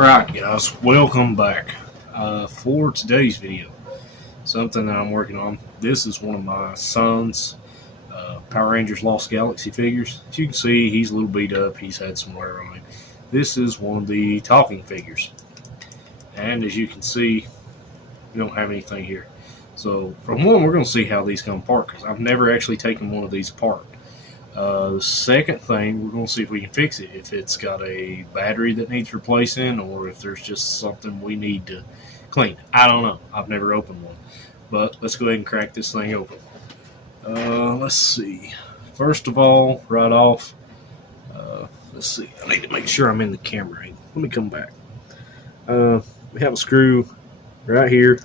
Alright guys, welcome back. For today's video, something that I'm working on. This is one of my son's Power Rangers Lost Galaxy figures. As you can see, he's a little beat up, he's had some wear on him. This is one of the talking figures. And as you can see, we don't have anything here. So from one, we're going to see how these come apart, because I've never actually taken one of these apart. The second thing, we're going to see if we can fix it. If it's got a battery that needs replacing, or if there's just something we need to clean. I don't know. I've never opened one. But let's go ahead and crack this thing open. Let's see. First of all, right off, let's see. I need to make sure I'm in the camera angle. Let me come back. We have a screw right here at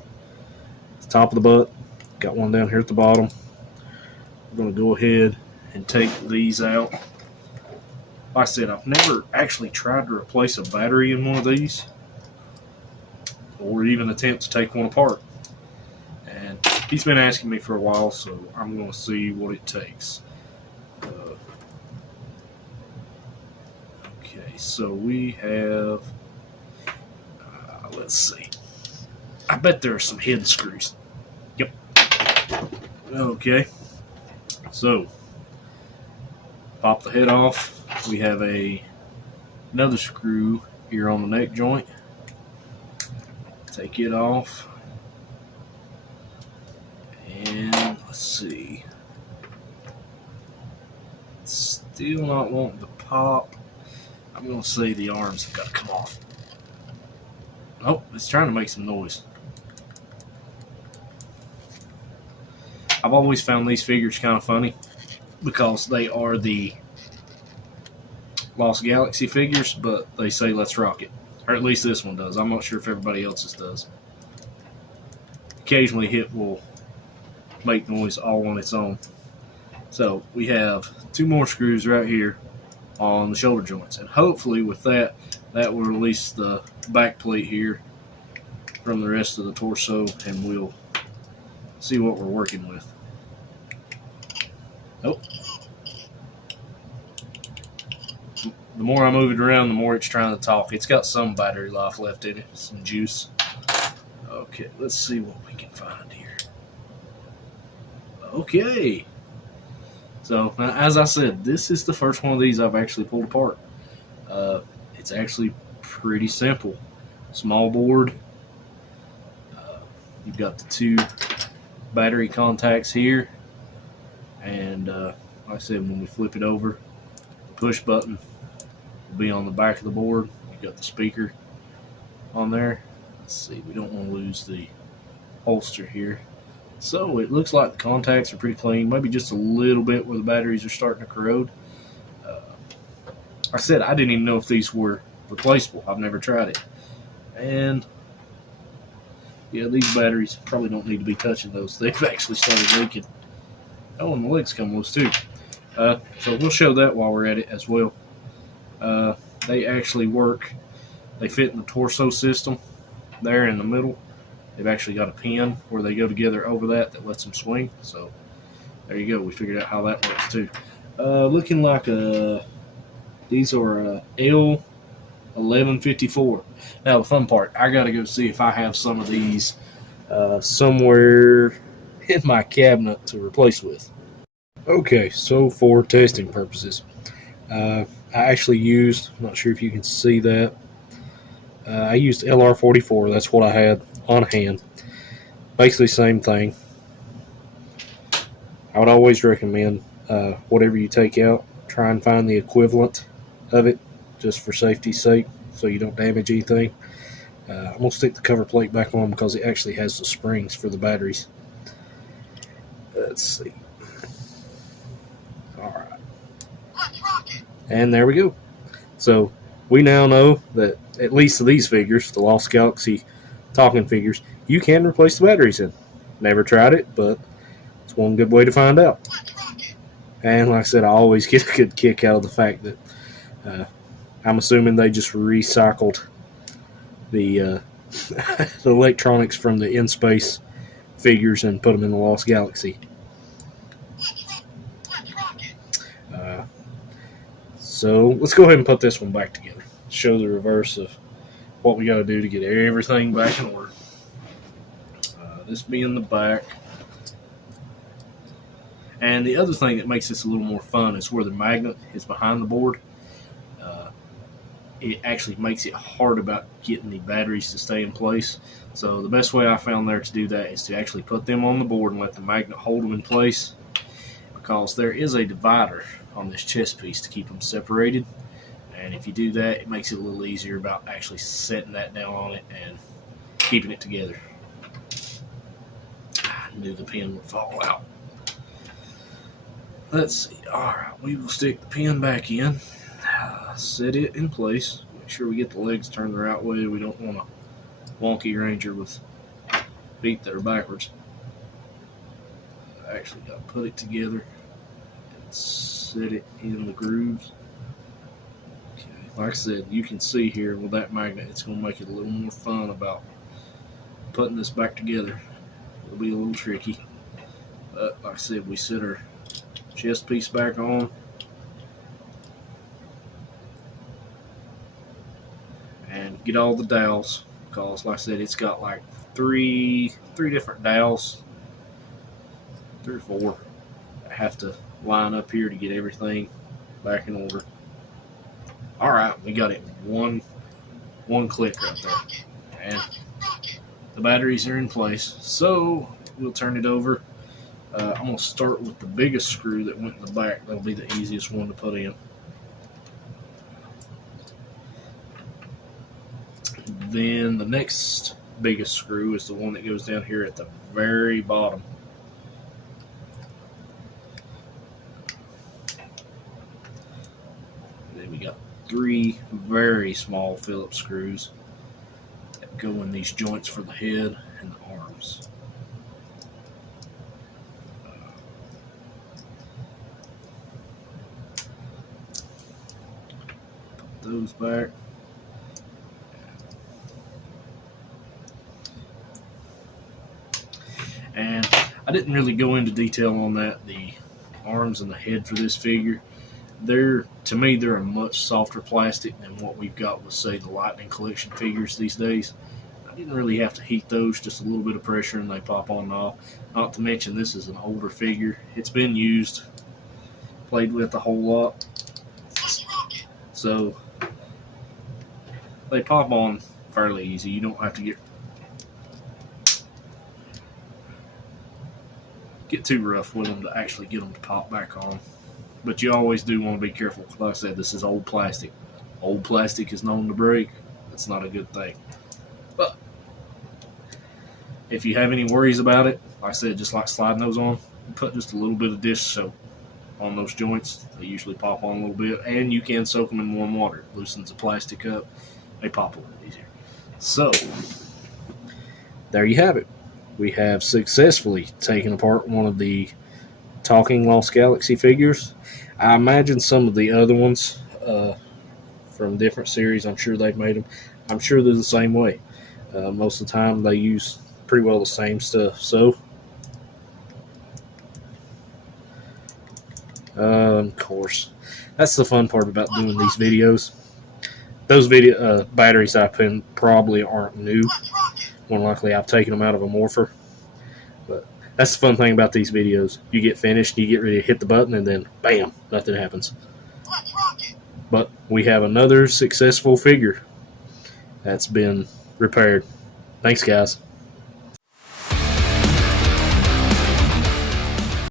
the top of the butt. Got one down here at the bottom. We're going to go ahead and take these out. Like I said, I've never actually tried to replace a battery in one of these, or even attempt to take one apart. And he's been asking me for a while, so I'm going to see what it takes. Okay, so we have, let's see. I bet there are some hidden screws. Yep. Okay. So, pop the head off. We have another screw here on the neck joint. Take it off. And let's see. Still not wanting to pop. I'm going to say the arms have got to come off. Oh, it's trying to make some noise. I've always found these figures kind of funny, because they are the Lost Galaxy figures, but they say let's rock it. Or at least this one does. I'm not sure if everybody else's does. Occasionally it will make noise all on its own. So we have two more screws right here on the shoulder joints. And hopefully with that will release the back plate here from the rest of the torso, and we'll see what we're working with. Oh. The more I move it around, the more it's trying to talk. It's got some battery life left in it, some juice. Okay, let's see what we can find here. Okay. So, as I said, this is the first one of these I've actually pulled apart. It's actually pretty simple. Small board. You've got the two battery contacts here. And like I said, when we flip it over, the push button will be on the back of the board. You've got the speaker on there. Let's see, we don't want to lose the holster here. So it looks like the contacts are pretty clean, maybe just a little bit where the batteries are starting to corrode. I said I didn't even know if these were replaceable. I've never tried it. And yeah, these batteries probably don't need to be touching those. They've actually started leaking. Oh, and the legs come loose too. So we'll show that while we're at it as well. They actually work. They fit in the torso system there in the middle. They've actually got a pin where they go together over that lets them swing. So there you go. We figured out how that works too. Looking like these are L1154. Now the fun part, I got to go see if I have some of these somewhere in my cabinet to replace with. Okay, so for testing purposes, I actually used, I'm not sure if you can see that, I used LR44. That's what I had on hand. Basically same thing. I would always recommend whatever you take out, try and find the equivalent of it, just for safety's sake, so you don't damage anything. I'm going to stick the cover plate back on because it actually has the springs for the batteries. Let's see. Alright. And there we go. So we now know that at least these figures, the Lost Galaxy talking figures, you can replace the batteries in. Never tried it, but it's one good way to find out. And like I said, I always get a good kick out of the fact that I'm assuming they just recycled the the electronics from the in-space figures and put them in the Lost Galaxy. So let's go ahead and put this one back together. Show the reverse of what we got to do to get everything back in order. This being the back. And the other thing that makes this a little more fun is where the magnet is behind the board. It actually makes it hard about getting the batteries to stay in place. So the best way I found there to do that is to actually put them on the board and let the magnet hold them in place, because there is a divider on this chest piece to keep them separated. And if you do that, it makes it a little easier about actually setting that down on it and keeping it together. I knew the pin would fall out. Let's see. Alright, we will stick the pin back in. Set it in place. Make sure we get the legs turned the right way. We don't want a wonky Ranger with feet that are backwards. I actually got to put it together and set it in the grooves. Okay. Like I said, you can see here with that magnet, it's going to make it a little more fun about putting this back together. It'll be a little tricky. But like I said, we set our chest piece back on. And get all the dowels, because like I said, it's got like three different dowels, 3 or 4. I have to line up here to get everything back in order. Alright, we got it one click right there. And the batteries are in place. So we'll turn it over. I'm going to start with the biggest screw that went in the back. That'll be the easiest one to put in. Then the next biggest screw is the one that goes down here at the very bottom. And then we got 3 very small Phillips screws that go in these joints for the head and the arms. Put those back. And I didn't really go into detail on that, the arms and the head for this figure. To me, they're a much softer plastic than what we've got with, say, the Lightning Collection figures these days. I didn't really have to heat those, just a little bit of pressure and they pop on and off. Not to mention, this is an older figure. It's been used, played with a whole lot. So they pop on fairly easy. You don't have to get too rough with them to actually get them to pop back on. But you always do want to be careful. Like I said, this is old plastic. Old plastic is known to break. That's not a good thing. But if you have any worries about it, like I said, just like sliding those on, put just a little bit of dish soap on those joints. They usually pop on a little bit, and you can soak them in warm water. It loosens the plastic up. They pop a little easier. So there you have it. We have successfully taken apart one of the Talking Lost Galaxy figures. I imagine some of the other ones from different series, I'm sure they've made them. I'm sure they're the same way. Most of the time they use pretty well the same stuff. So, of course, that's the fun part about doing these videos. Those batteries I put in probably aren't new. More likely I've taken them out of a morpher. But that's the fun thing about these videos. You get finished, you get ready to hit the button, and then bam, nothing happens. But we have another successful figure that's been repaired. Thanks, guys.